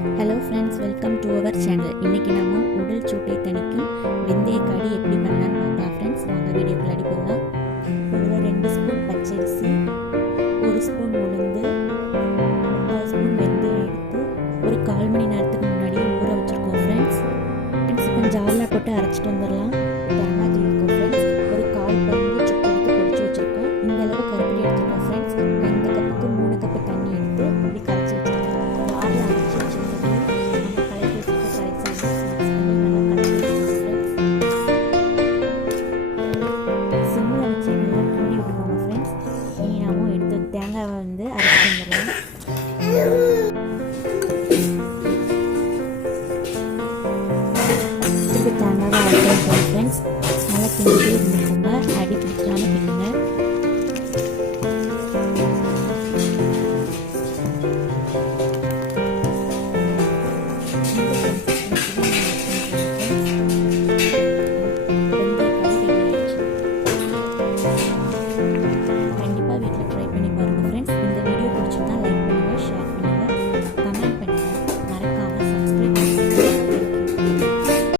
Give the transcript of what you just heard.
Hello friends, welcome to our channel. இன்றைக்கி நம்ம உடல் சூட்டை தணிக்கும் வெந்தயக்காடி எப்படி பண்ணலான்னு பார்க்கலாம் ஃப்ரெண்ட்ஸ். வாங்க வீடியோக்குள்ளாடி போகலாம். முதல்ல 2 ஸ்பூன் பச்சரிசி, 1 ஸ்பூன் உளுந்து, 3/4 ஸ்பூன் வெந்தயம் எடுத்து ஒரு 1/4 மணி நேரத்துக்கு முன்னாடியே ஊற வச்சுருக்கோம் ஃப்ரெண்ட்ஸ். இப்போ ஜாரில் போட்டு அரைச்சிட்டு வந்துடலாம். தேங்காய் ஜீரகம் ஃப்ரெண்ட்ஸ், ஒரு 1/4 பங்கு சுக்கு எடுத்து பொடிச்சு வச்சுருக்கோம். இந்த அளவு கருப்பட்டி எடுத்துருக்கோம் ஃப்ரெண்ட்ஸ். இந்த கப்புக்கு 3 கப்பு தண்ணி எடுத்து இப்படி கரைச்சி வச்சுருக்கோம். ஜாரில் அரைச்சி வச்சுருக்கோம். தேங்காவை வந்து அரைச்சி வந்துடலாம். திருப்பி தேங்காவை அரைச்சி ஃப்ரெண்ட்ஸ். நல்லா கிண்டிட்டு இருந்துக்கோங்க, அடி பிடிச்சாமல் கிண்டுங்க.